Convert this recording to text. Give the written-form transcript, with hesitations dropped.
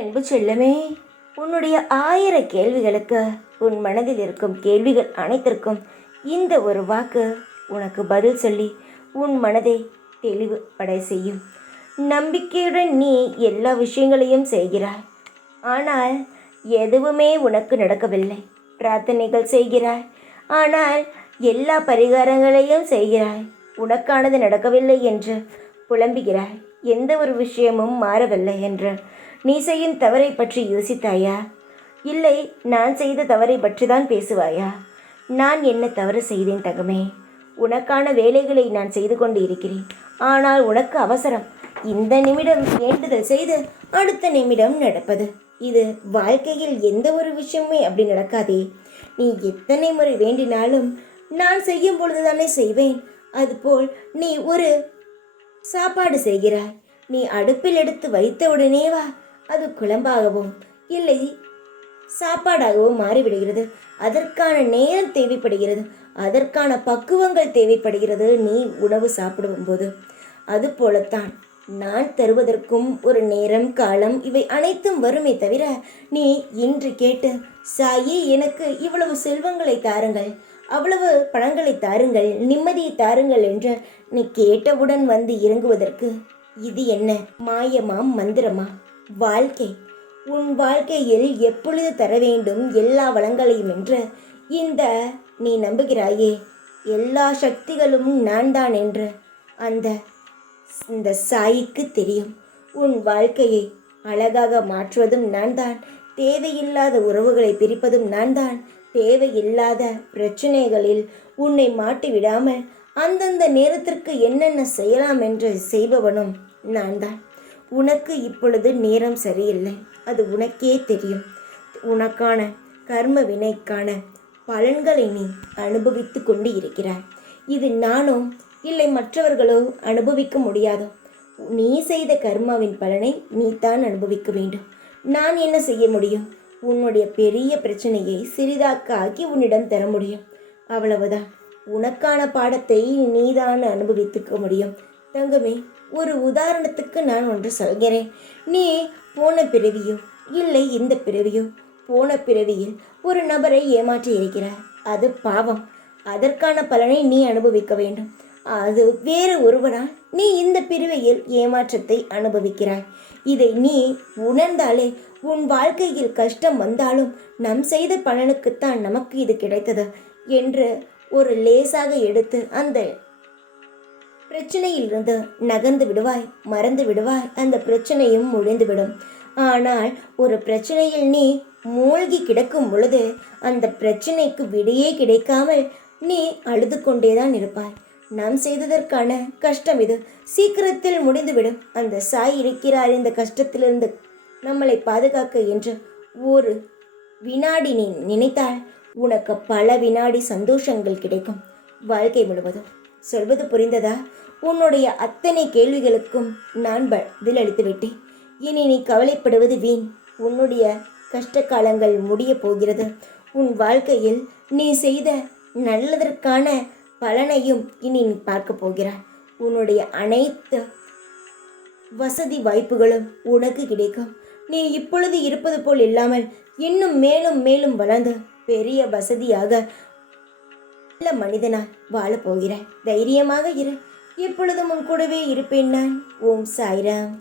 அன்பு செல்லமே, உன்னுடைய 1000 கேள்விகளுக்கு உன் மனதில் இருக்கும் கேள்விகள் அனைத்திற்கும் இந்த ஒரு வாக்கு உனக்கு பதில் சொல்லி உன் மனதை தெளிவு அடை செய்யும். நம்பிக்கையுடன் நீ எல்லா விஷயங்களையும் செய்கிறாய், ஆனால் எதுவுமே உனக்கு நடக்கவில்லை. பிரார்த்தனைகள் செய்கிறாய், ஆனால் எல்லா பரிகாரங்களையும் செய்கிறாய், உனக்கானது நடக்கவில்லை என்று புலம்புகிறாய். எந்த ஒரு விஷயமும் மாறவில்லை என்று நீ செய்யும் தவறை பற்றி யோசித்தாயா? இல்லை, நான் செய்த தவறை பற்றி தான் பேசுவாயா? நான் என்ன தவறு செய்தேன் தங்கமே? உனக்கான வேலைகளை நான் செய்து கொண்டு இருக்கிறேன், ஆனால் உனக்கு அவசரம். இந்த நிமிடம் வேண்டுதல் செய்து அடுத்த நிமிடம் நடப்பது, இது வாழ்க்கையில் எந்த ஒரு விஷயமே அப்படி நடக்காதே. நீ எத்தனை முறை வேண்டினாலும் நான் செய்யும் பொழுது தானே செய்வேன். அதுபோல் நீ ஒரு சாப்பாடு செய்கிறாய், நீ அடுப்பில் எடுத்து வைத்தவுடனேவா அது குழம்பாகவும் இல்லை சாப்பாடாகவும் மாறிவிடுகிறது. அதற்கான நேரம் தேவைப்படுகிறது, அதற்கான பக்குவங்கள் தேவைப்படுகிறது நீ உணவு சாப்பிடும்போது. அதுபோலத்தான் நான் தருவதற்கும் ஒரு நேரம், காலம் இவை அனைத்தும் வருமே தவிர நீ இன்று கேட்டு சாயி எனக்கு இவ்வளவு செல்வங்களை தாருங்கள், அவ்வளவு பணங்களை தாருங்கள், நிம்மதியை தாருங்கள் என்று நீ கேட்டவுடன் வந்து இறங்குவதற்கு இது என்ன மாயமா, மந்திரமா? வாழ்க்கை, உன் வாழ்க்கையில் எப்பொழுது தர வேண்டும் எல்லா வளங்களையும் என்று நீ நம்புகிறாயே, எல்லா சக்திகளும் நான் தான் என்று இந்த சாயிக்கு தெரியும். உன் வாழ்க்கையை அழகாக மாற்றுவதும் நான் தான், தேவையில்லாத உறவுகளை பிரிப்பதும் நான் தான், தேவையில்லாத பிரச்சனைகளில் உன்னை மாட்டி விடாமல் அந்தந்த நேரத்திற்கு என்னென்ன செய்யலாம் என்று செய்பவனும் நான் தான். உனக்கு இப்பொழுது நேரம் சரியில்லை, அது உனக்கே தெரியும். உனக்கான கர்ம வினைக்கான பலன்களை நீ அனுபவித்து கொண்டு இருக்கிறாய். இது நானோ இல்லை மற்றவர்களோ அனுபவிக்க முடியாதோ. நீ செய்த கர்மாவின் பலனை நீ தான் அனுபவிக்க வேண்டும். நான் என்ன செய்ய முடியும்? உன்னுடைய பெரிய பிரச்சனையை சிறிதாக்க ஆக்கி உன்னிடம் தர முடியும், அவ்வளவுதான். உனக்கான பாடத்தை நீதான் அனுபவித்துக்க முடியும். தங்கமே, ஒரு உதாரணத்துக்கு நான் ஒன்று சொல்கிறேன். நீ போன பிறவியோ இல்லை இந்த பிறவியோ, போன பிறவியில் ஒரு நபரை ஏமாற்றி இருக்கிறாய், அது பாவம். அதற்கான பலனை நீ அனுபவிக்க வேண்டும். அது வேறு ஒருவரால் நீ இந்த பிறவியில் ஏமாற்றத்தை அனுபவிக்கிறாய். இதை நீ உணர்ந்தாலே உன் வாழ்க்கையில் கஷ்டம் வந்தாலும் நம் செய்த பலனுக்குத்தான் நமக்கு இது கிடைத்தது என்று ஒரு லேசாக எடுத்து அந்த பிரச்சனையிலிருந்து நகர்ந்து விடுவாய், மறந்து விடுவாய், அந்த பிரச்சனையும் முடிந்துவிடும். ஆனால் ஒரு பிரச்சனையில் நீ மூழ்கி கிடக்கும் பொழுது அந்த பிரச்சனைக்கு விடையே கிடைக்காமல் நீ அழுது கொண்டேதான் இருப்பாய். நாம் செய்ததற்கான கஷ்டம் இது சீக்கிரத்தில் முடிந்துவிடும். அந்த சாய் இருக்கிறார் இந்த கஷ்டத்திலிருந்து நம்மளை பாதுகாக்க என்று ஒரு வினாடி நீ நினைத்தால் உனக்கு பல வினாடி சந்தோஷங்கள் கிடைக்கும் வாழ்க்கை முழுவதும். சொல்வது புரிந்ததா? உன்னுடைய அத்தனை கேள்விகளுக்கும் நான் பதிலளித்து விட்டேன். இனி நீ கவலைப்படுவது வீண். உன்னுடைய கஷ்ட காலங்கள் முடிய போகிறது. உன் வாழ்க்கையில் நீ செய்த நல்லதற்கான பலனையும் இனி நீ பார்க்க போகிறாய். உன்னுடைய அனைத்து வசதி வாய்ப்புகளும் உனக்கு கிடைக்கும். நீ இப்பொழுது இருப்பது போல் இல்லாமல் இன்னும் மேலும் மேலும் வளர்ந்து பெரிய வசதியாக நல்ல மனிதனாய் வாழப் போகிறாய். தைரியமாக இரு. எப்பொழுதும் உன் கூடவே இருப்பேன் நான். ஓம் சாய்ராம்.